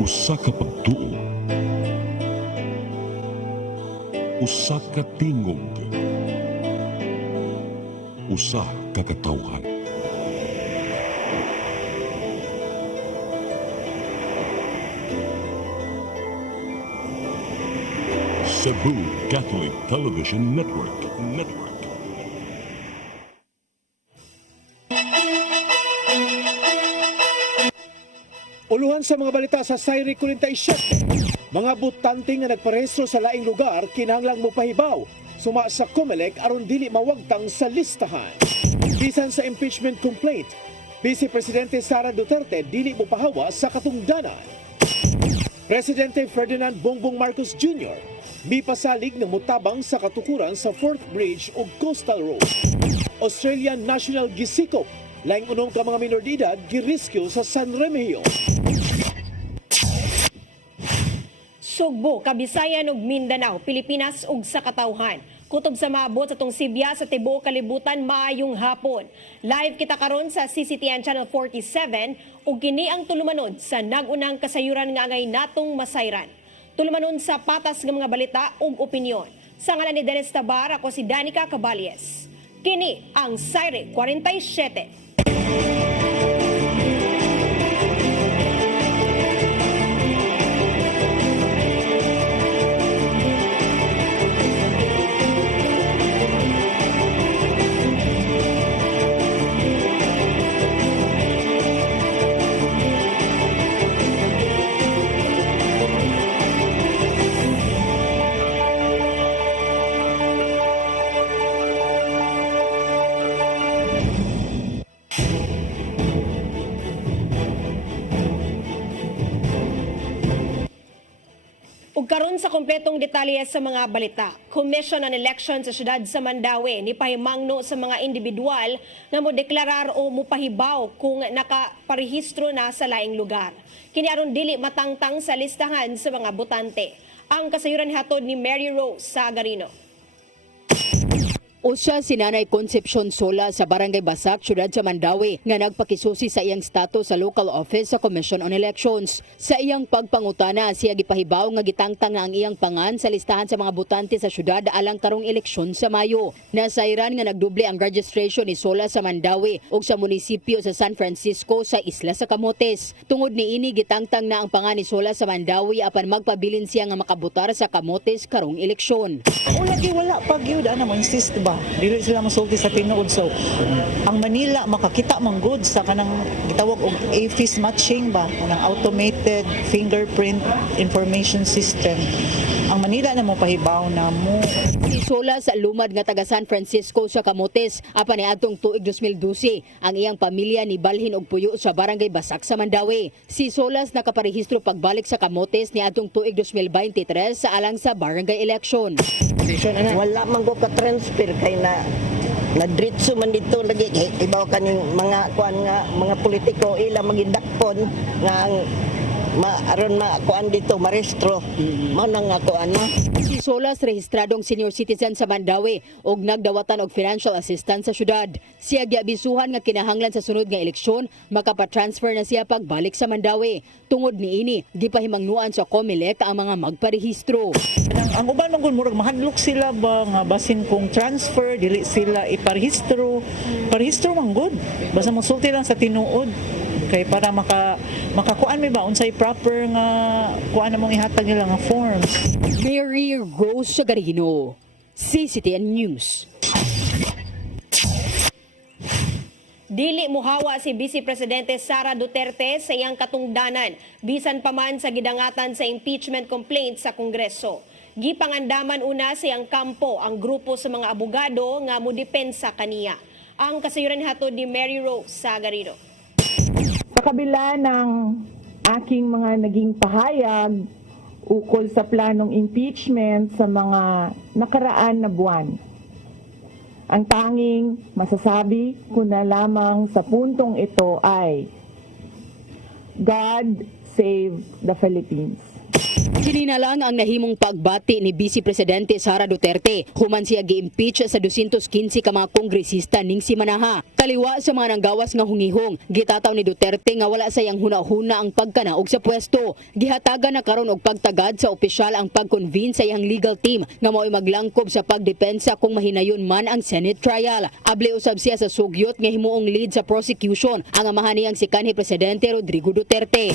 Usa ka pagtuo, usa ka tingog, usa ka katawhan. Cebu Catholic Television Network. Uluhan sa mga balita sa Sayri 47. Mga butante nga nagparehistro sa laing lugar kinahanglang mopahibaw suma sa COMELEC aron dili mawagtang sa listahan. Bisan sa impeachment complaint, Vice Presidente Sara Duterte dili mopahawa sa katungdanan. Presidente Ferdinand Bongbong Marcos Jr. mipasalig na mutabang sa katukuran sa 4th Bridge ug Coastal Road. Australian National gisikop laing unom ka mga minor de edad girescue sa San Remigio. Sugbo, Kabisayan ug Mindanao, Pilipinas ug sa katawhan. Kutob sa maabot sa tong Sibya sa tibuok kalibutan maayong hapon. Live kita karon sa CCTN Channel 47 ug kini ang tulumanon sa nagunang kasayuran nga angay natong masayran. Tulumanon sa patas nga mga balita ug opinyon. Sa ngalan ni Dennis Tabar, ako si Danica Caballes. Kini ang Sayre 47. Ug karon sa kompletong detalye sa mga balita, Commission on Elections sa siyudad sa Mandaue ni pahimangno sa mga individual na modeklarar o mopahibaw kung nakaparehistro na sa laing lugar. Kini aron dili matangtang sa listahan sa mga botante. Ang kasayuran hatod ni Mary Rose Sagarino. Usa si Nanay Concepcion Sola sa Barangay Basak, siyudad sa Mandaue, nga nagpakisusi sa iyang status sa local office sa Commission on Elections. Sa iyang pagpangutana, siya gipahibaw nga gitangtang na ang iyang pangan sa listahan sa mga botante sa siyudad alang karong eleksyon sa Mayo. Nasayran nga nagdoble ang registration ni Sola sa Mandaue ug sa munisipyo sa San Francisco sa Isla sa Camotes. Tungod niini gitangtang na ang pangan ni Sola sa Mandaue apan magpabilin siya nga makabotar sa Camotes karong eleksyon. Una di wala pag yun, mo insist ba? Dili sila masulti sa tinuod. So, ang Manila makakita man good sa kanang gitawag og AFIS matching ba? Kanang automated fingerprint information system. Ang Manila na mo pahibaw na mo. Si Sola sa lumad nga taga San Francisco sa Camotes, apan niadtong tuig 2012, ang iyang pamilya ni balhin og puyo sa Barangay Basak sa Mandaue. Si Solas nakaparehistro pagbalik sa Camotes niadtong tuig 2023 sa alang sa barangay election. Wala man ko ka-transfer kay na diretso man dito lagi kay ibaw kaning mga kuan nga mga politiko ila magidakpon nga aron makuan dito marestro mao nang kuan no. Si Solas rehistradong senior citizen sa Mandaue ug nagdawatan og financial assistance sa syudad. Siya giabisuhan nga kinahanglan sa sunod nga eleksyon makapatransfer na siya pagbalik sa Mandaue. Tungod niini gipahimangnuan sa COMELEC ang mga magparehistro. Ang uban man gud murag mahadlok sila ba nga basin kung transfer dili sila iparehistro. Parehistro man gud. Basta mosulti lang sa tinuod. Kay para makakuan mi ba unsay proper nga kuan namong ihatag nila nga forms. Mary Rose Sagarino, CCTN News. Dili muhawa si Vice Presidente Sara Duterte sa iyang katungdanan bisan pa man sa gidangatan sa impeachment complaint sa Kongreso. Gipangandaman una sa iyang kampo ang grupo sa mga abogado nga modepensa kaniya. Ang kasayuran hatod ni Mary Rose Sagarino. Sa kabila ng aking mga naging pahayag ukol sa planong impeachment sa mga nakaraan na buwan, ang tanging masasabi ko na lamang sa puntong ito ay God save the Philippines. Kini na lang ang nahimong pagbati ni Vice Presidente Sara Duterte human siya gi-impeach sa 215 ka mga kongresista ning simanaha. Kaliwa sa mga nanggawas nga hungihong, gitataw ni Duterte nga wala sayang huna-huna ang pagkanaog sa pwesto. Gihatagan na karon og pagtagad sa opisyal ang pag-convene sa iyang legal team nga mao'y maglangkob sa pagdepensa kung mahinayon man ang Senate trial. Abli usab siya sa sugyot nga himuong lead sa prosecution ang amahan niyang si kanhi Presidente Rodrigo Duterte.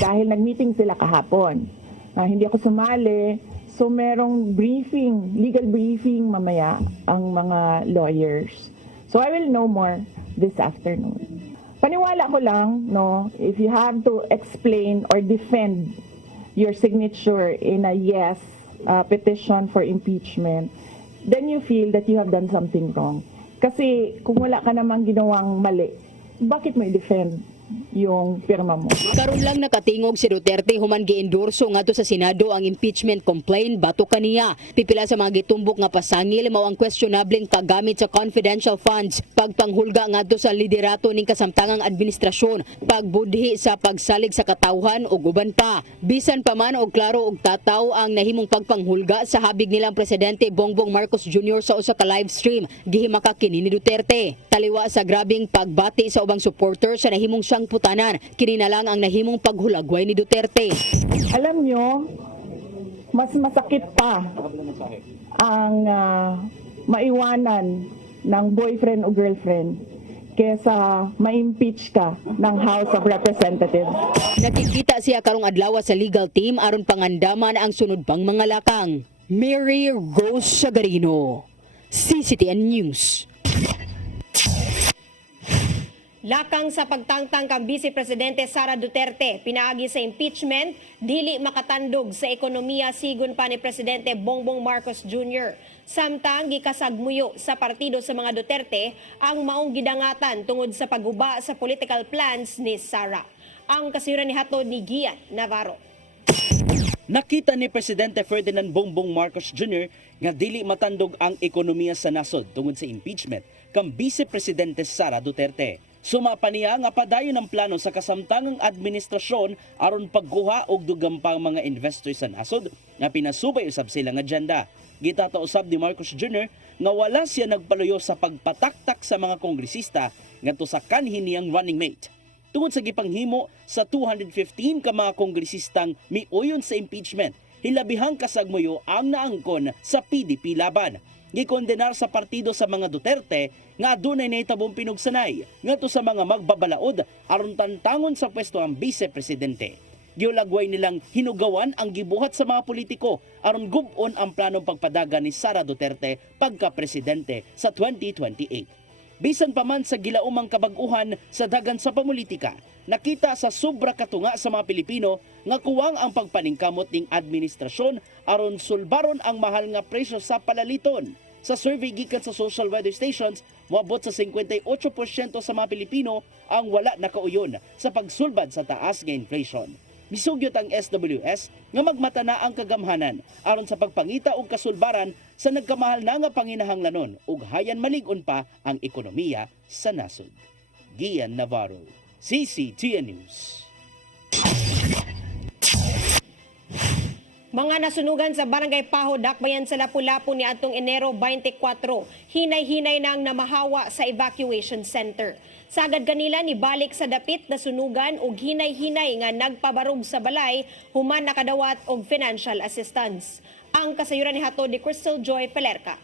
Dahil nag-meeting sila kahapon. Hindi ako sumali. So merong briefing, legal briefing mamaya ang mga lawyers. So I will know more this afternoon. Paniwala ko lang, no, if you have to explain or defend your signature in a yes petition for impeachment, then you feel that you have done something wrong. Kasi kung wala ka namang ginawang mali, bakit mo i-defend yung pirma mo? Karon lang nakatingog si Duterte human gi-endorso ngadto sa Senado ang impeachment complaint bato kaniya. Pipila sa mga gitumbok nga pasangil mao ang questionableng paggamit sa confidential funds, pagpanghulga ngadto sa liderato ning kasamtangang administrasyon, pagbudhi sa pagsalig sa katawhan ug uban pa. Bisan pa man og klaro og tataw ang nahimong pagpanghulga sa habig nilang Presidente Bongbong Marcos Jr. sa usa ka live stream, gihimaka kini ni Duterte. Taliwa sa grabing pagbati sa ubang supporter sa nahimong siyang putanan, kini na lang ang nahimong paghulagway ni Duterte. Alam nyo, mas masakit pa ang maiwanan ng boyfriend o girlfriend kesa ma-impeach ka ng House of Representatives. Nakikita siya karong adlaw sa legal team aron pangandaman ang sunod pang mga lakang. Mary Rose Sagarino, CCTN News. Lakang sa pagtangtang kang Vice Presidente Sara Duterte, pinaagi sa impeachment, dili makatandog sa ekonomiya sigon pa ni Presidente Bongbong Marcos Jr. Samtang gikasagmuyo sa partido sa mga Duterte ang maong gidangatan tungod sa pagguba sa political plans ni Sara. Ang kasayuran ni hatod ni Gian Navarro. Nakita ni Presidente Ferdinand Bongbong Marcos Jr. nga dili matandog ang ekonomiya sa nasod tungod sa impeachment kang Vice Presidente Sara Duterte. Sumapa niya nga padayon ang plano sa kasamtangang administrasyon aron pagguha og dugang pang mga investors sa nasod nga pinasubay usab silang agenda. Gitata usab ni Marcos Jr. nga wala siya nagpaluyo sa pagpataktak sa mga kongresista ngadto sa kanhi niyang running mate. Tungod sa gipanghimo sa 215 ka mga kongresistang miuyon sa impeachment, hilabihang kasagmuyo ang naangkon sa PDP laban. Gikondenar sa partido sa mga Duterte nga adunay nahitabong pinugsanay ngadto sa mga magbabalaod aron tantangon sa pwesto ang Vice Presidente. Giulagway nilang hinugawan ang gibuhat sa mga politiko aron gub-on ang planong pagpadaga ni Sara Duterte pagka-presidente sa 2028. Bisan pa man sa gilaumang kabag-uhan sa dagan sa pamulitika, nakita sa sobra katunga sa mga Pilipino nga kuwang ang pagpaningkamot ning administrasyon aron sulbaron ang mahal nga presyo sa palaliton. Sa survey gikan sa social weather stations, moabot sa 58% sa mga Pilipino ang wala nakauyon sa pagsulbad sa taas nga inflation. Misugyot ang SWS nga magmata na ang kagamhanan aron sa pagpangita og kasulbaran sa nagkamahal na nga panginahanglanon ug hayan malig-on pa ang ekonomiya sa nasod. Gian Navarro, CCTN News. Mga nasunugan sa Barangay Paho, Dakbayan sa Lapu-Lapu ni atong Enero 24, hinay-hinay nang namahawa sa evacuation center. Sagad kanila ni balik sa dapit na sunugan ug hinay-hinay nga nagpabarog sa balay human nakadawat og financial assistance. Ang kasayuran ni hatod ni Crystal Joy Pelerca.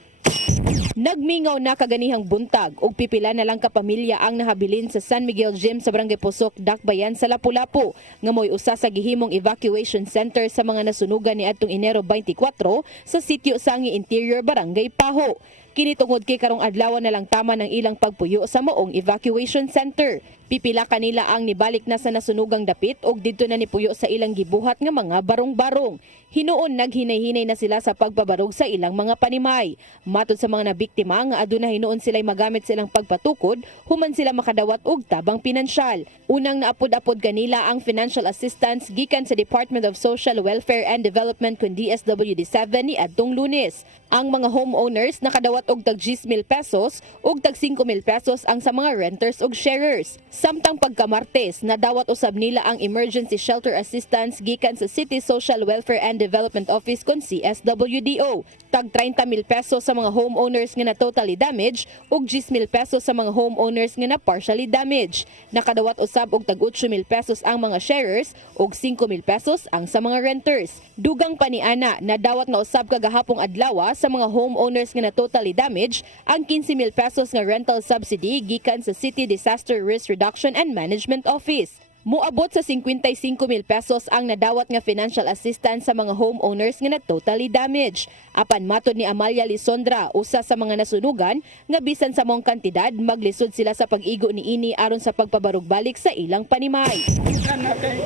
Nagmingaw na kaganihang buntag ug pipila na lang kapamilya ang nahabilin sa San Miguel Gym sa Barangay Pusok, Dakbayan sa Lapu-Lapu nga mo'y usa sa gihimong evacuation center sa mga nasunugan ni adtong Enero 24 sa sitio Sangi Interior, Barangay Paho. Kini tungod kay karong adlaw na lang tama ng ilang pagpuyo sa moong evacuation center. Pipila kanila ang nibalik na sa nasunugang dapit ug didto na nipuyo sa ilang gibuhat nga mga barong-barong. Hinuon naghinay-hinay na sila sa pagbabarog sa ilang mga panimay. Matod sa mga nabiktima nga aduna hinuon sila'y magamit silang pagpatukod human sila makadawat og tabang pinansyal. Unang naapod-apod kanila ang financial assistance gikan sa Department of Social Welfare and Development kun DSWD 7 ni adtong Lunes. Ang mga homeowners nakadawat og tag 10,000 pesos ug tag 5,000 pesos ang sa mga renters ug sharers. Samtang pagkamartes, nadawat usab nila ang emergency shelter assistance gikan sa City Social Welfare and Development Office kon CSWDO. Tag 30,000 pesos sa mga homeowners nga na totally damaged ug 10,000 pesos sa mga homeowners nga na partially damaged. Nakadawat usab og tag 8,000 pesos ang mga sharers ug 5,000 pesos ang sa mga renters. Dugang paniana, nadawat na usab kagahapong adlaw sa mga homeowners nga na totally damaged ang 15,000 pesos nga rental subsidy gikan sa City Disaster Risk Reduction and Management Office. Muabot sa 55,000 pesos ang nadawat nga financial assistance sa mga homeowners nga na totally damaged. Apan matod ni Amalia Lisondra, usa sa mga nasunugan, nga bisan sa mong kantidad, maglisod sila sa pag-igo ni ini aron sa pagpabarugbalik sa ilang panimay. Kana kay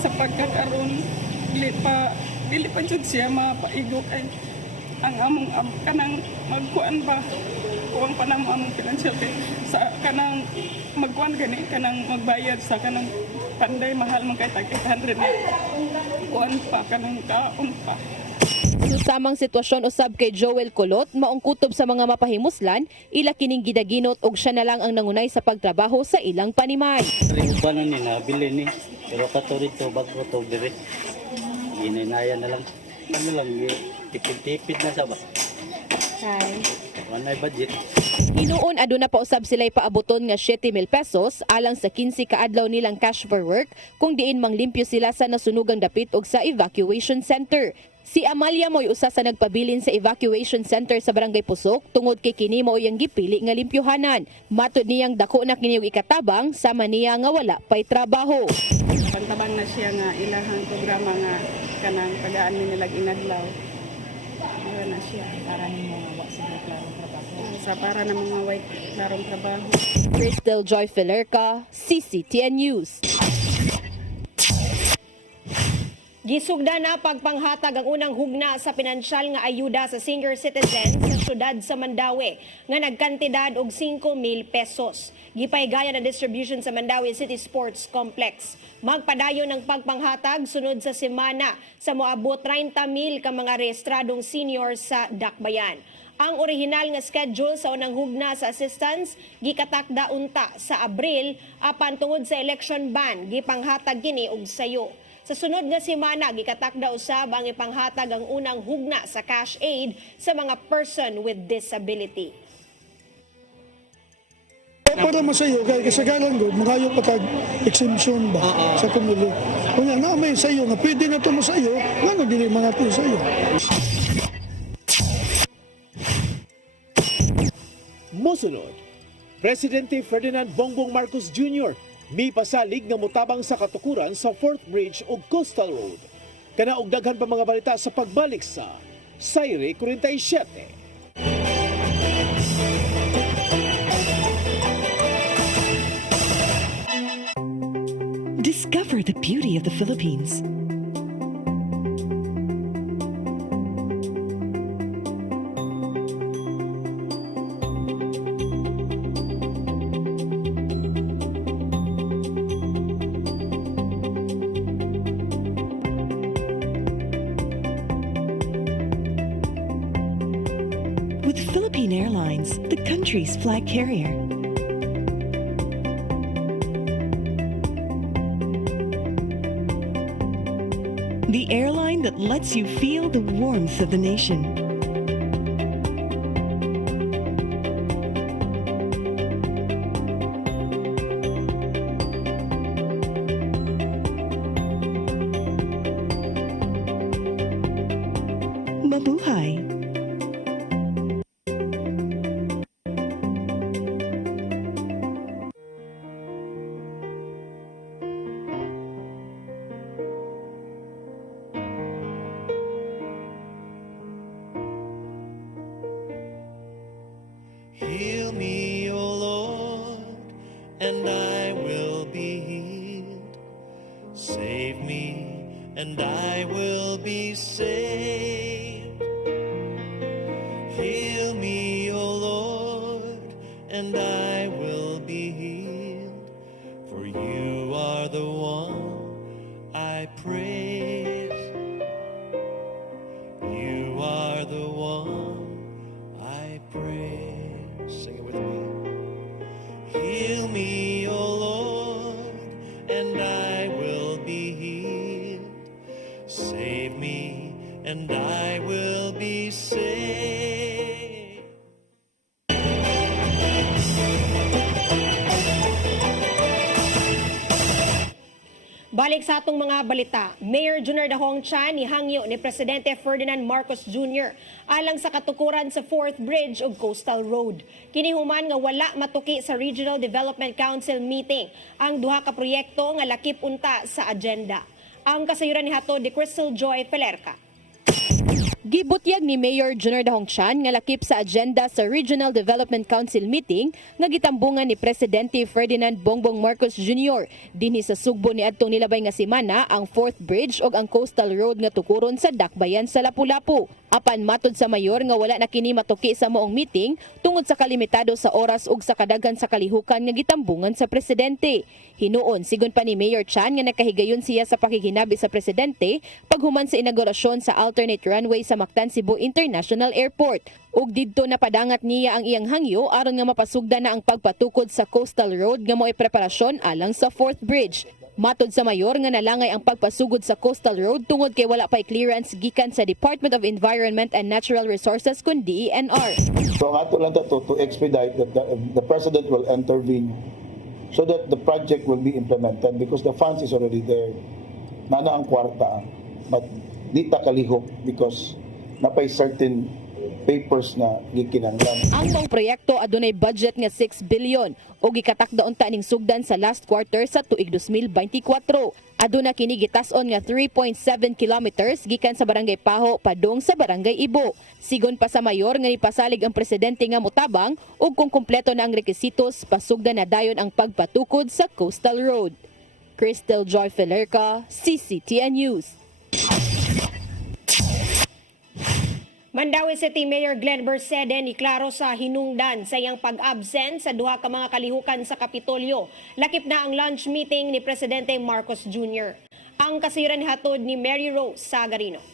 sa pagkakaroon dili pa jud siya mapaigo kay ang among kanang magkuan ba kuwang pa namo among financial kay sa kanang magkuan gani kanang magbayad sa kanang panday mahal man kay tag 800 na kuan pa kanang kaon pa. Susamang sitwasyon usab kay Joel Colot, maong kutob sa mga mapahimuslan, ila kining gidaginot og siya na lang ang nangunay sa pagtrabaho sa ilang panimay. Paano ni nabili ni pero kato rito bago to dire ginaya na lang ano lang tipid-tipid na sa ba. Wanay budget. Hinuon aduna pa usab sila'y paaboton nga 7,000 pesos alang sa 15 kaadlaw nilang cash for work kung diin manglimpyo sila sa nasunugang dapit og sa evacuation center. Si Amalia mo'y usa sa nagpabilin sa evacuation center sa Barangay Pusok tungod kay kini mao iyang gipili nga limpyohanan. Matod niyang dako na kini og ikatabang sama niya nga wala pay trabaho. Pantabang na siya nga ilahang programa nga kanang pagaan ni nilag inadlaw. Wala na siya para nimo wa sa klarong trabaho. Sa para na mga white klarong trabaho. Crystal Joy Filerca, CCTN News. Gisugda na pagpanghatag ang unang hugna sa pinansyal nga ayuda sa senior citizens sa syudad sa Mandawi nga nagkantidad og 5,000 pesos. Gipaygaya na distribution sa Mandawi City Sports Complex. Magpadayon ng pagpanghatag sunod sa semana sa moabot 30,000 ka mga rehistradong senior sa Dakbayan. Ang orihinal nga schedule sa unang hugna sa assistance gikatakda unta sa Abril apan tungod sa election ban gipanghatag kini og sayo. Sa sunod nga semana, gikatakda usab ang ipanghatag ang unang hugna sa cash aid sa mga person with disability. Para masayo, kaya kasagalan ko, magayo patag exemption ba sa kumuli. Kung yan, na may sayo nga, pwede na ito masayo, nga no, dili mga ito sayo. Mosunod, Presidente Ferdinand Bongbong Marcos Jr. may pasalig nga mutabang sa katukuran sa Fourth Bridge ug Coastal Road. Kana og daghan pa mga balita sa pagbalik sa Sayre 47. Discover the beauty of the Philippines. With Philippine Airlines, the country's flag carrier. The airline that lets you feel the warmth of the nation. Mabuhay! Heal me, O Lord, and I will be healed. Save me, and I will be saved. Heal me, O Lord, and I will be healed. For you are the one I praise. You are the one Balik sa atong mga balita, Mayor Junior Dahong Chan ni hangyo ni Presidente Ferdinand Marcos Jr. alang sa katukuran sa 4th Bridge ug Coastal Road. Kinihuman nga wala matuki sa Regional Development Council meeting ang duha ka proyekto nga lakip unta sa agenda. Ang kasayuran ni hatod ni Crystal Joy Pelerca. Gibutyag ni Mayor Junior Dahong Chan nga lakip sa agenda sa Regional Development Council meeting nga gitambungan ni Presidente Ferdinand Bongbong Marcos Jr. Dinhi sa Sugbo ni adtong nilabay nga semana ang 4th Bridge ug ang Coastal Road nga tukuron sa Dakbayan sa Lapu-Lapu. Apan matod sa mayor nga wala na kini matuki sa moong meeting tungod sa kalimitado sa oras ug sa kadaghan sa kalihukan nga gitambungan sa presidente. Hinuon sigon pa ni Mayor Chan nga nakahigayon siya sa pakikinabi sa presidente paghuman sa inaugurasyon sa alternate runway sa Mactan Cebu International Airport. Ug didto napadangat niya ang iyang hangyo aron nga mapasugdan na ang pagpatukod sa Coastal Road nga mo'y preparasyon alang sa 4th Bridge. Matod sa mayor nga nalangay ang pagpasugod sa Coastal Road tungod kay wala pa'y clearance gikan sa Department of Environment and Natural Resources kun DENR. So ang ato lang to expedite that the President will intervene so that the project will be implemented because the funds is already there. Nana ang kwarta, but di ta kalihok because napay certain papers na gikinahanglan. Ang mong proyekto adunay budget nga 6 billion o gikatakdaon ta ning sugdan sa last quarter sa tuig 2024. Aduna kini gitas-on nga 3.7 kilometers gikan sa Barangay Paho padung sa Barangay Ibo. Sigon pa sa mayor nga nipasalig ang presidente nga motabang ug kung kumpleto na ang rekisitos pasugdan na dayon ang pagpatukod sa Coastal Road. Crystal Joy Pelerca, CCTN News. Mandawi City Mayor Glenn Bersede ni klaro sa hinungdan sa iyang pag-absent sa duha ka mga kalihukan sa Kapitolyo. Lakip na ang lunch meeting ni Presidente Marcos Jr. Ang kasayuran hatod ni Mary Rose Sagarino.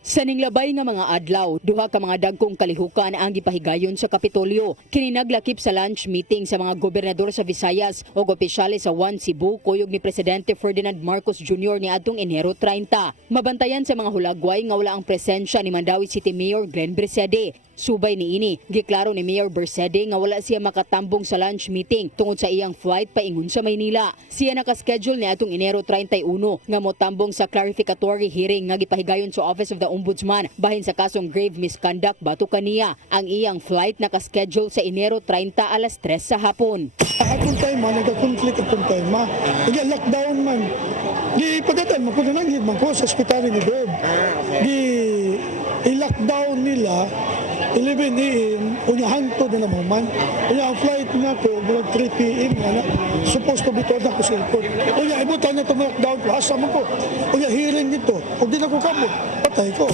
Sa ninglabay nga mga adlaw, duha ka mga dagkong kalihukan ang gipahigayon sa Kapitolyo. Kini naglakip sa lunch meeting sa mga gobernador sa Visayas o opisyales sa 1 Cebu kuyog ni Presidente Ferdinand Marcos Jr. ni adtong Enero 30. Mabantayan sa mga hulagway nga wala ang presensya ni Mandawi City Mayor Glenn Bersede. Subay niini, giklaro ni Mayor Bersede nga wala siya makatambong sa lunch meeting tungod sa iyang flight paingon sa Maynila. Siya nakaschedule ni atong Enero 31 nga motambong sa clarificatory hearing nga gipahigayon sa Office of the Ombudsman bahin sa kasong grave misconduct bato kaniya. Ang iyang flight nakaschedule sa Enero 30 alas 3 sa hapon. Akong time man, nagka-conflict akong time man. Lockdown man. Di pagkatan man, kung nananghid man ko sa ospital ni Bob. Di i-lockdown nila 11 a.m. Unya hangtod na naman man. Unya ang flight na ko, bulag 3 p.m. na supposed to be told ako sa airport. Unya ibutan na lockdown ko, asa man ko. Unya hearing dito. Kung di na ko kamo, patay ko.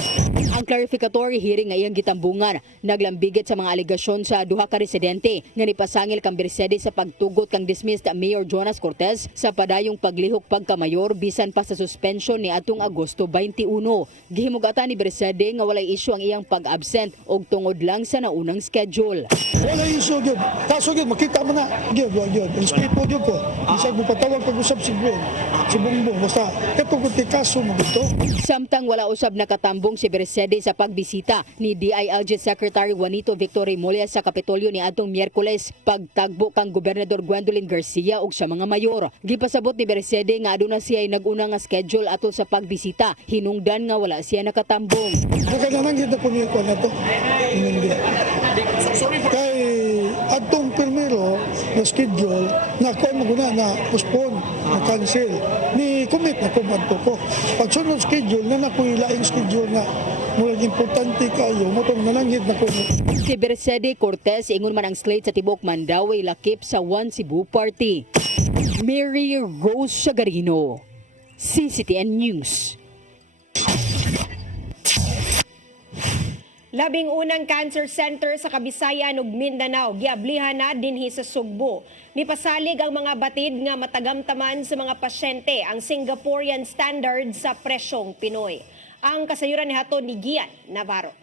Ang clarificatory hearing nga iyang gitambungan naglambigit sa mga alegasyon sa duha ka residente nga nipasangil kang Bersede sa pagtugot kang dismissed Mayor Jonas Cortez sa padayong paglihok pagkamayor bisan pa sa suspension ni atong Agosto 21. Gihimugatan ni Bersede nga walay issue ang iyang pag-absent og tungod lang sa naunang schedule. Wala issue gyud. Kaso gyud makita mo na gyud gyud. Respeto gyud ko. Bisag mo patawag pag-usab si Gwen. Si Bongbong basta eto kun kaso mo dito. Samtang wala usab nakatambong si Bersede sa pagbisita ni DILG Secretary Juanito Victor Remulla sa Kapitolyo ni adtong Miyerkules pagtagbo kang Gobernador Gwendolyn Garcia ug sa mga mayor. Gipasabot ni Bersede nga aduna siya ay nag-una nga schedule ato sa pagbisita. Hinungdan nga wala siya nakatambong. Nakalanang na po niya ko na to. Hindi. Kay adtong primero na schedule na ko maguna na postpone, na cancel. Ni commit na kumadto ko. Pag sunod schedule na nakuha laing schedule na mula importante kayo, motong nananghid na ko. Si Bersede Cortez ingon man ang slate sa Tibok Mandawi lakip sa 1 Cebu Party. Mary Rose Sagarino, CCTN News. Labing unang cancer center sa Kabisayan ug Mindanao giablihan na dinhi sa Sugbo. Mipasalig ang mga batid nga matagamtaman sa mga pasyente ang Singaporean standard sa presyong Pinoy. Ang kasayuran ni hatod ni Gian Navarro.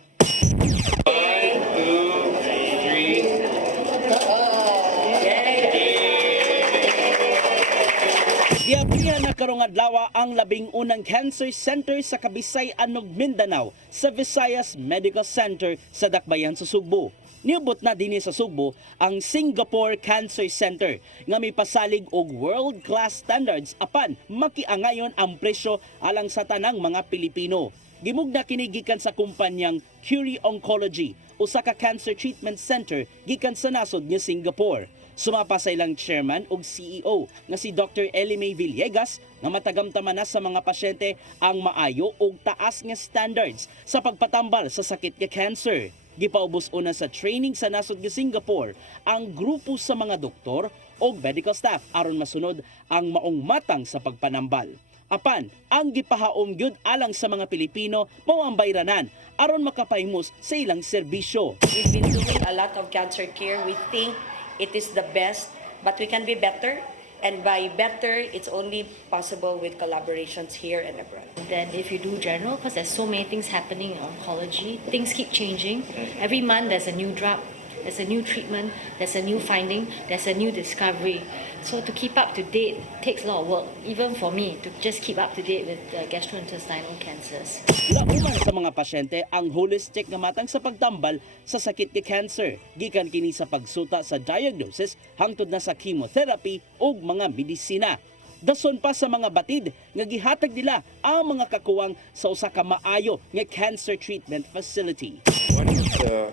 Giablihan na karong adlaw ang 11 cancer center sa Kabisayan ug Mindanao sa Visayas Medical Center sa Dakbayan sa Sugbo. Niubot na dinhi sa Sugbo ang Singapore Cancer Center nga may pasalig og world-class standards apan makiangayon ang presyo alang sa tanang mga Pilipino. Gimugna kini gikan sa kumpanyang Curie Oncology, usa ka cancer treatment center gikan sa nasod nga Singapore. Sumapa sa ilang chairman ug CEO nga si Dr. Ellie May Villegas nga matagamtaman na sa mga pasyente ang maayo ug taas nga standards sa pagpatambal sa sakit nga cancer. Gipaubos una sa training sa nasod nga Singapore ang grupo sa mga doktor ug medical staff aron masunod ang maong matang sa pagpanambal. Apan, ang gipahaom gyud alang sa mga Pilipino mao ang bayranan aron makapahimos sa ilang serbisyo. We've been doing a lot of cancer care. We think it is the best, but we can be better. And by better, it's only possible with collaborations here and abroad. Then if you do general, because there's so many things happening in oncology, things keep changing. Every month there's a new drug, there's a new treatment, there's a new finding, there's a new discovery. So to keep up to date takes a lot of work, even for me, to just keep up to date with gastrointestinal cancers. Lauman sa mga pasyente ang holistic nga matang sa pagtambal sa sakit nga cancer. Gikan kini sa pagsuta sa diagnosis hangtod na sa chemotherapy ug mga medisina. Dason pa sa mga batid nga gihatag nila ang mga kakuwang sa usa ka maayo nga cancer treatment facility. One of the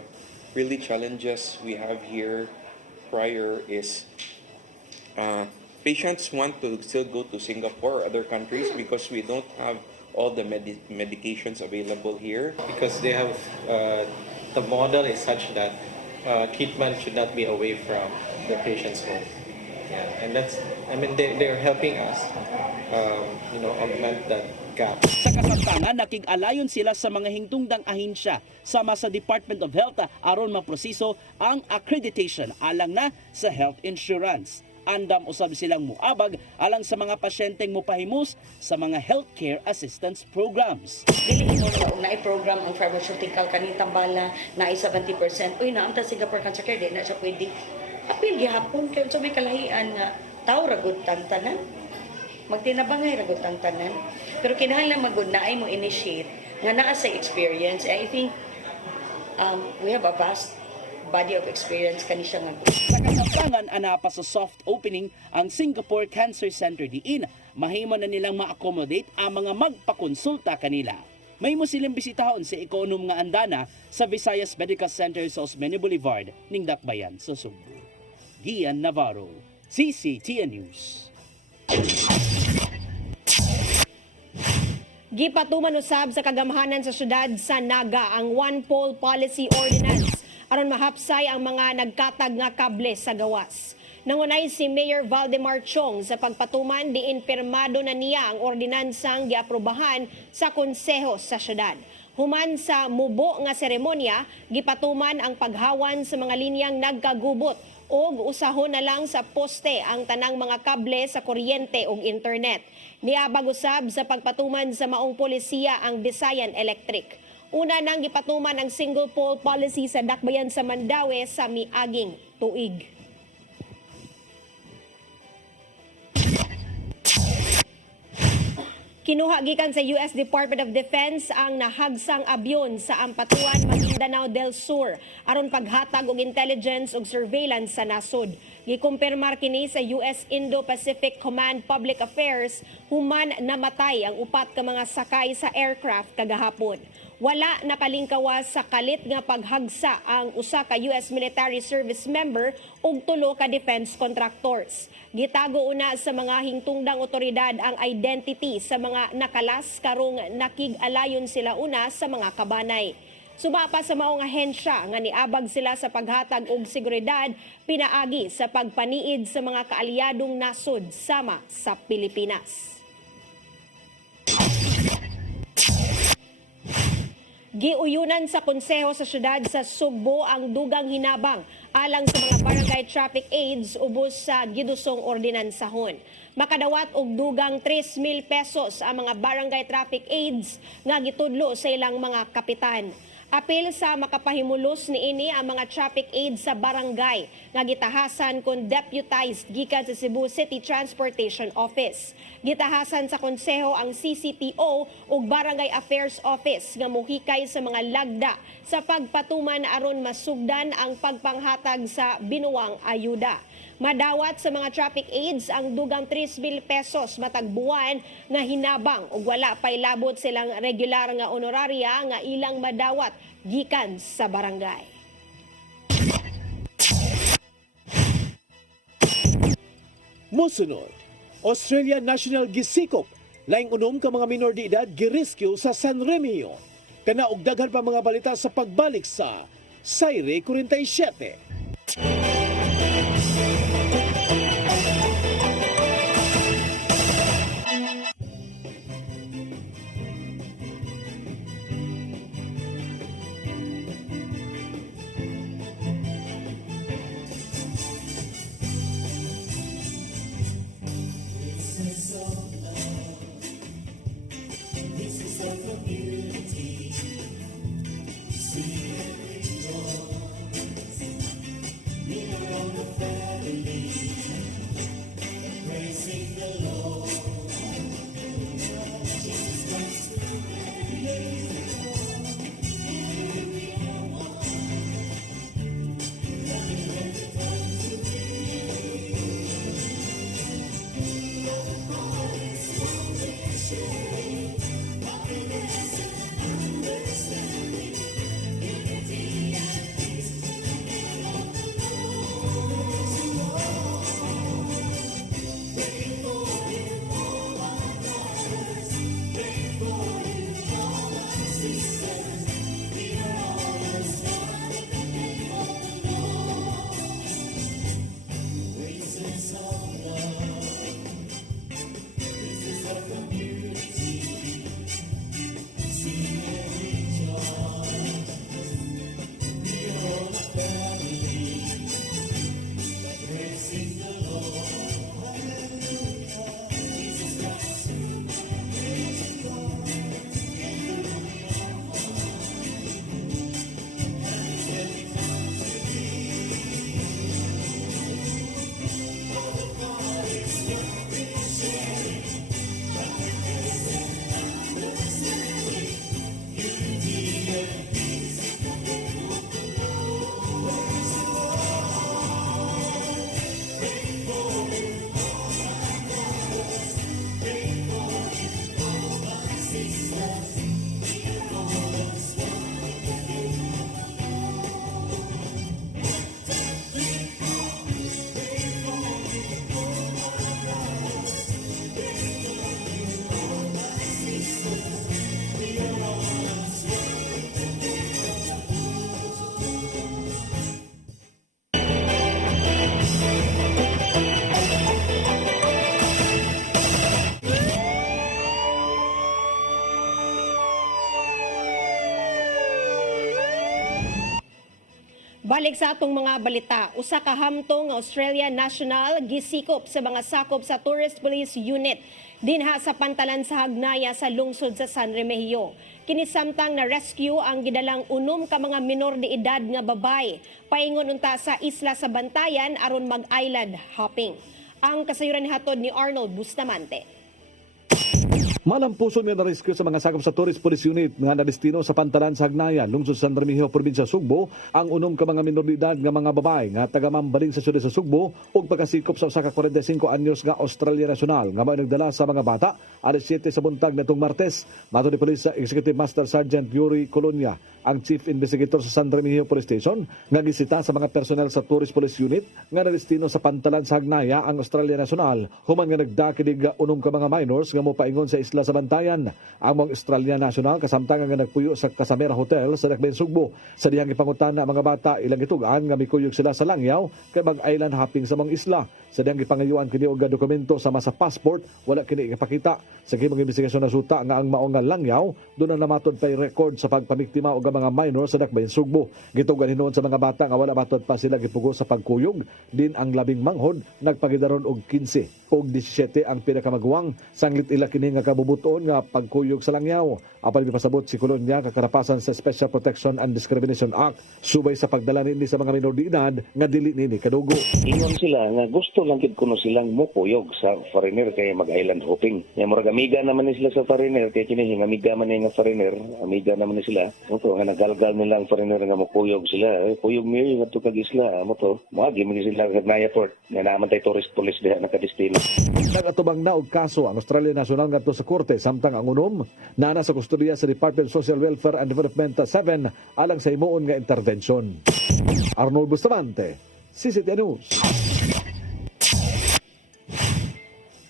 really challenges we have here prior is patients want to still go to Singapore or other countries because we don't have all the medications available here. Because they have the model is such that treatment should not be away from the patient's home. Yeah, and that's, I mean, they're helping us, augment that gap. Sa kasamtangan, nakig-alayon sila sa mga hingtungdang ahensya sama sa Department of Health aron maproseso ang accreditation alang na sa health insurance. Andam usab silang muabag alang sa mga pasyenteng mopahimos sa mga healthcare assistance programs. Dili mo na program ang pharmaceutical kanitang bala na 70%. Uy, naamta Singapore Cancer Care, di na siya pwede. Apil gihapon kay so may kalahian nga tao ragud tang tanan. Magtinabangay ragud tang tanan. Pero kinahanglan magud na ay mo initiate nga naa sa experience. I think we have a vast body of experience kani siya nga. Sa kasamtangan, ana pa sa soft opening ang Singapore Cancer Center diin. Mahimo na nilang ma-accommodate ang mga magpakonsulta kanila. May mo silang bisitahon sa ekonom nga andana sa Visayas Medical Center sa Osmeña Boulevard ning Dakbayan sa Sugbo. Gian Navarro, CCTN News. Gipatuman usab sa kagamhanan sa syudad sa Naga ang One Pole Policy Ordinance aron mahapsay ang mga nagkatag nga kable sa gawas. Nangunay si Mayor Valdemar Chong sa pagpatuman diin pirmado na niya ang ordinansang giaprobahan sa konseho sa syudad. Human sa mubo nga seremonya, gipatuman ang paghawan sa mga linyang nagkagubot ug usahon na lang sa poste ang tanang mga kable sa kuryente ug internet. Niabag usab sa pagpatuman sa maong polisiya ang Visayan Electric. Una nang gipatuman ang single pole policy sa Dakbayan sa Mandaue sa miaging tuig. Kinuha gikan sa US Department of Defense ang nahagsang abyon sa Ampatuan, Maguindanao del Sur aron paghatag og intelligence ug surveillance sa nasod. Gikumpirmar kini sa US Indo-Pacific Command Public Affairs human namatay ang upat ka mga sakay sa aircraft kagahapon. Wala napalingkawas sa kalit nga paghagsa ang usa ka US military service member ug 3 ka defense contractors. Gitago una sa mga hingtungdang otoridad ang identity sa mga nakalas karong nakig-alayon sila una sa mga kabanay. Sumapa sa maong ahensya nga niabag sila sa paghatag og seguridad pinaagi sa pagpaniid sa mga kaalyadong nasod sama sa Pilipinas. Giuyunan sa konseho sa syudad sa Sugbo ang dugang hinabang alang sa mga barangay traffic aids ubos sa gidusong ordinansahon. Makadawat og dugang 3,000 pesos ang mga barangay traffic aids nga gitudlo sa ilang mga kapitan. Apil sa makapahimulos niini ang mga traffic aids sa barangay nga gitahasan kon deputized gikan sa Cebu City Transportation Office. Gitahasan sa konseho ang CCTO ug Barangay Affairs Office nga mohikay sa mga lagda sa pagpatuman aron masugdan ang pagpanghatag sa binuwang ayuda. Madawat sa mga traffic aids ang dugang 3,000 pesos matag buwan nga hinabang ug wala pay labot silang regular nga honoraria nga ilang madawat gikan sa barangay. Mosunod, Australian National gisikop laing unom ka mga minor de edad girescue sa San Remigio. Kana og daghan pa mga balita sa pagbalik sa Sayre 47. Balik sa atong mga balita, usa ka hamtong Australian National gisikop sa mga sakop sa Tourist Police Unit dinha sa pantalan sa Hagnaya sa lungsod sa San Remigio. Kinisamtang na rescue ang gidalang unom ka mga minor de edad nga babay paingon unta sa isla sa Bantayan aron mag-island hopping. Ang kasayuran hatod ni Arnold Bustamante. Malampuson nga na-rescue sa mga sakop sa Tourist Police Unit nga nadestino sa pantalan sa Hagnaya, lungsod San Remigio, probinsya Sugbo, ang unom ka mga minoridad nga mga babae nga taga-mambaling sa siyudad sa Sugbo ug pagkasikop sa usa ka 45 anyos nga Australia national nga mao nagdala sa mga bata alas 7 sa buntag natong Martes. Mato ni Police Executive Master Sergeant Yuri Colonia, ang Chief Investigator sa San Remigio Police Station, nga gisita sa mga personnel sa Tourist Police Unit nga nadestino sa pantalan sa Hagnaya ang Australia national human nga nagdakidig unom ka mga minors nga mopaingon sa isla sa Bantayan. Ang mga Australia national kasamtangan nga nagpuyo sa Casamera Hotel sa Dakbayan Sugbo. Sa dihang ipangutana mga bata ilang itugan nga mikuyog sila sa Langyaw kay mag-island hopping sa mga isla. Sa dihang ipangayuan kini og dokumento sama sa passport, wala kini ipakita. Sa gihimong investigasyon na suta nga ang mao nga Langyaw doon na namatod pay record sa pagpamiktima og ka mga minor sa Dakbayan Sugbo. Gitugan hinuon sa mga bata nga wala matod pa sila gipugo sa pagkuyog. Din ang labing manghod nagpagidaron og 15 og 17 ang pinakamagwang sanglit ila kini nga kabubuton nga pagkuyog sa langyaw. Apan gipasabot si Kolonya kakarapasan sa Special Protection and Discrimination Act subay sa pagdala nini sa mga minor de edad nga dili nini kadugo. Ingon sila nga gusto lang gid kuno silang mukuyog sa foreigner kay mag-island hopping. Nya murag amiga naman ni sila sa foreigner kay kini amiga man ni nga foreigner, amiga naman ni sila. Moto nga nagalgal nila ang foreigner nga mukuyog sila. Kuyog mi nga kag isla moto. Moagi mi sila sa airport nga naman tay tourist police diha nakadestino. Nagatubang na og kaso ang Australian National ngadto sa korte samtang ang unom nana sa kustodiya sa Department of Social Welfare and Development 7 alang sa himuon nga intervention. Arnold Bustamante, CCTV News.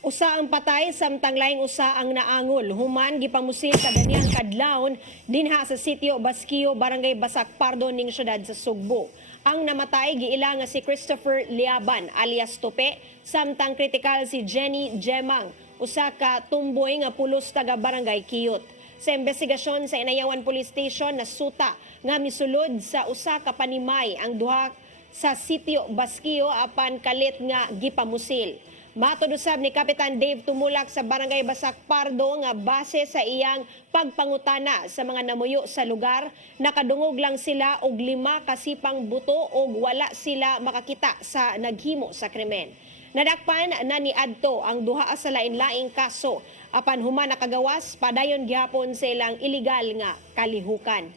Usa ang patay samtang laing usa ang naangol. Human gipamusil sa ganiyang kadlawon dinha sa sitio Basquio, Barangay Basak Pardo ning syudad sa Sugbo. Ang namatay giila nga si Christopher Liaban alias Tope, samtang kritikal si Jenny Jemang, usa ka tumboy nga pulos taga Barangay Kiyot. Sa investigasyon sa Inayawan Police Station nasuta nga misulod sa usa ka panimay ang duha sa sitio Basquio apan kalit nga gipamusil. Matod usab ni Kapitan Dave Tumulak sa Barangay Basak Pardo nga base sa iyang pagpangutana sa mga namuyo sa lugar, nakadungog lang sila og 5 kasipang buto og wala sila makakita sa naghimo sa krimen. Nadakpan na ni adto ang duha sa lain-laing kaso apan human nakagawas padayon gihapon sa ilang illegal nga kalihukan.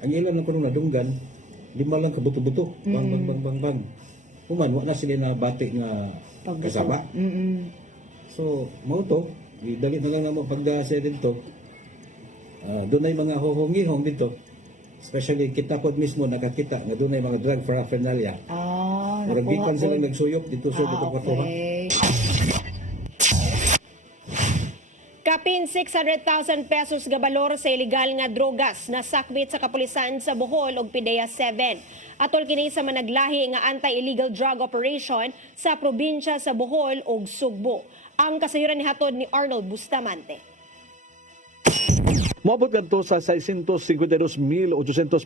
Ang ilan lang kunong nadunggan, 5 lang kabuto-buto. Bang. Human, wala sila na bati nga kasaba. So, mao to, dali na lang naman pagdasa dito. Doon ay mga hohongihong dito. Especially kita po mismo nakakita nga doon ay mga drug paraphernalia. Gikan sila nagsuyop dito sa dito katuha. Kapin 600,000 pesos gabalor sa illegal nga drogas na sakbit sa kapulisan sa Bohol ug PDEA 7. Atol kini sa managlahi nga anti-illegal drug operation sa probinsya sa Bohol ug Sugbo. Ang kasayuran ni hatod ni Arnold Bustamante. Moabot kadto sa 652,800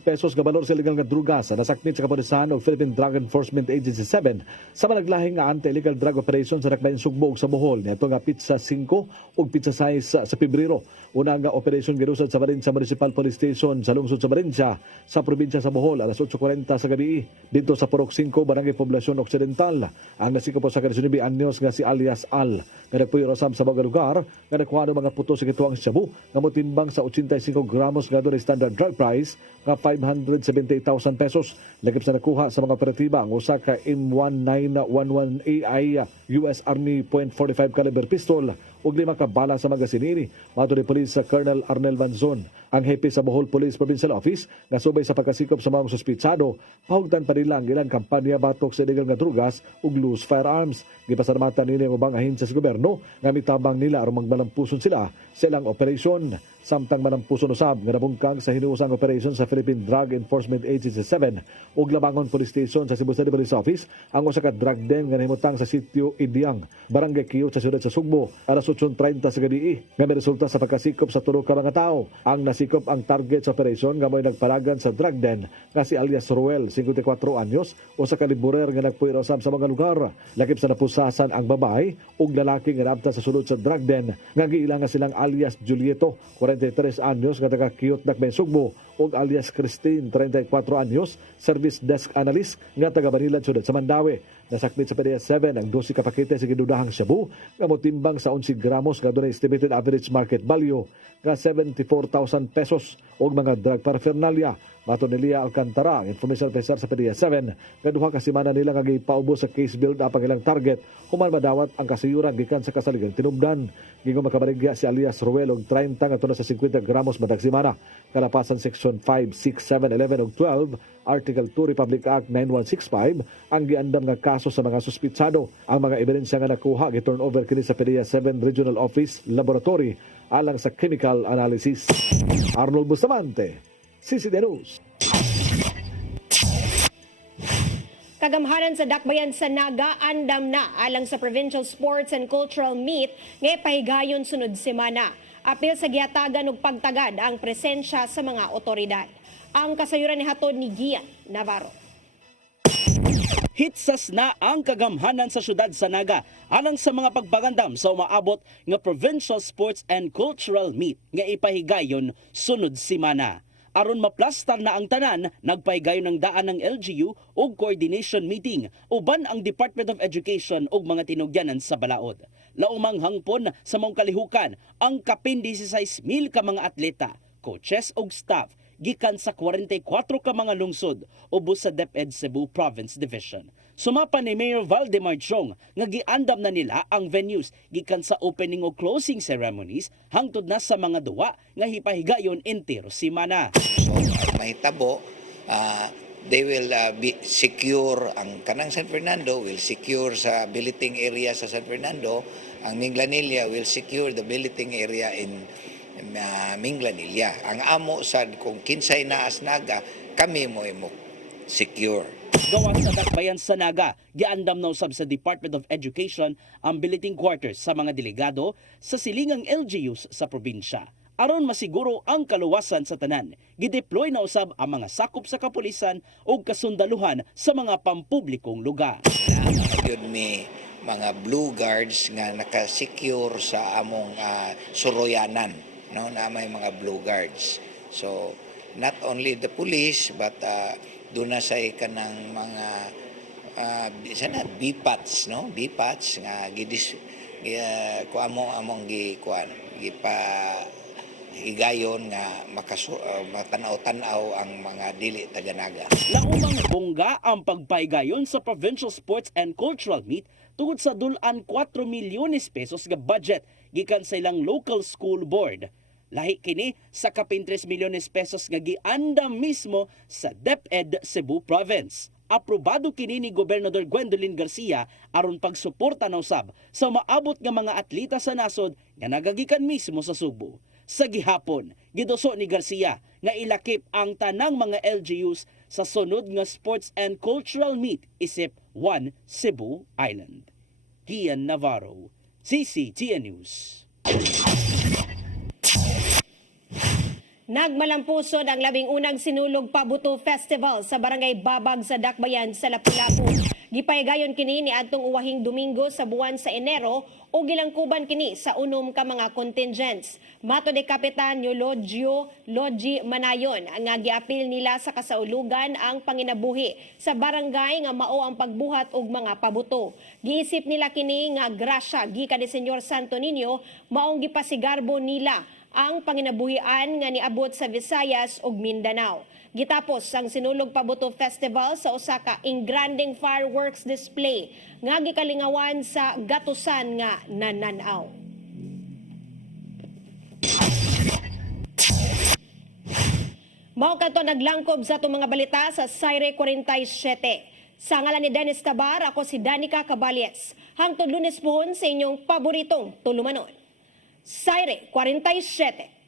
pesos gabalor sa illegal nga drugas na nasakmit sa kapulisan og Philippine Drug Enforcement Agency 7 sa managlahi nga anti-illegal drug operation sa Dakbayan Sugbo ug sa Bohol. Niadto nga Pizza 5 ug Pizza 6 sa Pebrero. Una nga operation girusad sa Valencia Municipal Police Station sa lungsod sa Valencia sa probinsya sa Bohol alas 8:40 sa gabi. Dito sa Purok 5, Barangay Poblacion Occidental. Ang nasiko po sa 19 anyos nga si alias Al nga nagpuyo rasam sa mga lugar nga nakuha ng mga puto sa gituang Cebu nga motimbang sa 85 gramos nga doon standard drug price nga 578,000 pesos. Lagip sa nakuha sa mga operatiba ang usa ka M1911AI US Army .45 caliber pistol ug 5 ka bala sa magasin ini. Mato ni Police Colonel Arnel Vanzon, ang hepe sa Bohol Police Provincial Office, nga subay sa pagkasikop sa mga suspitsado, pahugdan pa nila ang ilang kampanya batok sa illegal nga drugas ug loose firearms. Gipasalamatan nila ang ubang ahensya sa gobyerno nga mitabang nila aron magmalampuson sila sa ilang operasyon. Samtang malampuson usab nga nabungkang sa hinuusang operasyon sa Philippine Drug Enforcement Agency 7 ug Labangon Police Station sa Cebu City Police Office ang usa ka drug den nga nahimutang sa sitio Idiang, Barangay Kiyot sa siyudad sa Sugbo alas 8:30 sa gabi nga may resulta sa pagkasikop sa tulo ka mga tao. Ang nasikop ang target sa operasyon nga mo'y nagpalagan sa drug den nga si alias Ruel, 54 anyos, o sa kaliburer nga nagpuyo sa mga lugar. Lakip sa napusasan ang babae ug lalaki nga naabta sa sulod sa drug den nga giila nga silang alias Julieto, 43 anyos nga taga Kiyot, Dakbayan Sugbo, ug alias Christine, 34 anyos, service desk analyst nga taga Banilad, siyudad sa Mandawi. Nasakmit sa PDEA 7 ang 12 ka pakete sa gidudahang shabu nga motimbang sa 11 gramos nga dunay estimated average market value nga 74,000 pesos ug mga drug paraphernalia. Mato ni Lia Alcantara, information officer sa PDEA 7, nga duha ka semana nila nga gipaubos sa case build up ang ilang target human madawat ang kasayuran gikan sa kasaligang tinubdan. Gingon makabaligya si alias Ruel og 30 nga tuna sa 50 gramos madag semana. Kalapasan Section 5, 6, 7, 11 ug 12, Article 2 Republic Act 9165 ang giandam nga kaso sa mga suspitsado. Ang mga ebidensya nga nakuha gi-turn over kini sa PDEA 7 Regional Office Laboratory alang sa chemical analysis. Arnold Bustamante, CCTV News. Kagamhanan sa Dakbayan sa Naga, andam na alang sa Provincial Sports and Cultural Meet nga pahigayon sunod semana. Apil sa gihatagan ug pagtagad ang presensya sa mga otoridad. Ang kasayuran ni hatod ni Gian Navarro. Hitsas na ang kagamhanan sa syudad sa Naga alang sa mga pagpagandam sa umaabot nga Provincial Sports and Cultural Meet nga ipahigayon sunod simana. Aron maplastar na ang tanan, nagpahigayon ng daan ng LGU o coordination meeting uban ang Department of Education ug mga tinugyanan sa balaod. Laumang hangpon sa maong kalihukan ang kapin 16,000 ka mga atleta, coaches ug staff gikan sa 44 ka mga lungsod ubos sa DepEd Cebu Province Division. Sumapa ni Mayor Valdemar Chong nga giandam na nila ang venues gikan sa opening o closing ceremonies hangtod na sa mga duwa nga hipahigayon entero simana. So, mahitabo, they will be secure, ang kanang San Fernando will secure sa billeting area sa San Fernando, ang Minglanilla will secure the billeting area in Minglanilla. Ang amo sad kung kinsay naas Naga, kami mo secure. Gawas sa dakbayan sa Naga, giandam na usab sa Department of Education ang billeting quarters sa mga delegado sa silingang LGUs sa probinsya. Aron masiguro ang kaluwasan sa tanan, gideploy na usab ang mga sakop sa kapulisan o kasundaluhan sa mga pampublikong lugar. Yun ni mga blue guards nga nakasecure sa among suroyanan, no, na may mga blue guards. So not only the police but doon na sa kanang mga BPATs, no, BPATs nga gidis among gipa higayon nga matanaw-tanaw ang mga dili taga-Naga. Laumang bongga ang pagpahigayon sa Provincial Sports and Cultural Meet tungod sa dulan 4 milyones pesos nga budget gikan sa ilang local school board. Lahi kini sa kapin 3 milyones pesos nga giandam mismo sa DepEd Cebu Province. Aprobado kini ni Gobernador Gwendolyn Garcia aron pagsuporta na usab sa maabot nga mga atleta sa nasod nga nagagikan mismo sa Subo. Sa gihapon, giduso ni Garcia nga ilakip ang tanang mga LGUs sa sunod nga Sports and Cultural Meet isip 1 Cebu Island. Gian Navarro, CCTN News. Nagmalampusod ang 11 Sinulog Pabuto Festival sa Barangay Babag sa Dakbayan sa Lapu-Lapu. Gipahigayon kini ni adtong uwahing Domingo sa buwan sa Enero o gilangkuban kini sa unom ka mga contingents. Mato de Kapitan Logi Manayon nga giapil nila sa kasaulugan ang panginabuhi sa barangay nga mao ang pagbuhat og mga pabuto. Giisip nila kini nga grasya gikan ni Senyor Santo Niño maong gipasigarbo nila ang panginabuhian nga niabot sa Visayas ug Mindanao. Gitapos ang Sinulog Pabuto Festival sa usa ka ingranding fireworks display nga gikalingawan sa gatusan nga nananaw. Mao kadto naglangkob sa itong mga balita sa Saire 47. Sa ngalan ni Dennis Tabar, ako si Danica Caballes. Hangtod Lunes pohon sa inyong paboritong tulumanon. Saire 47.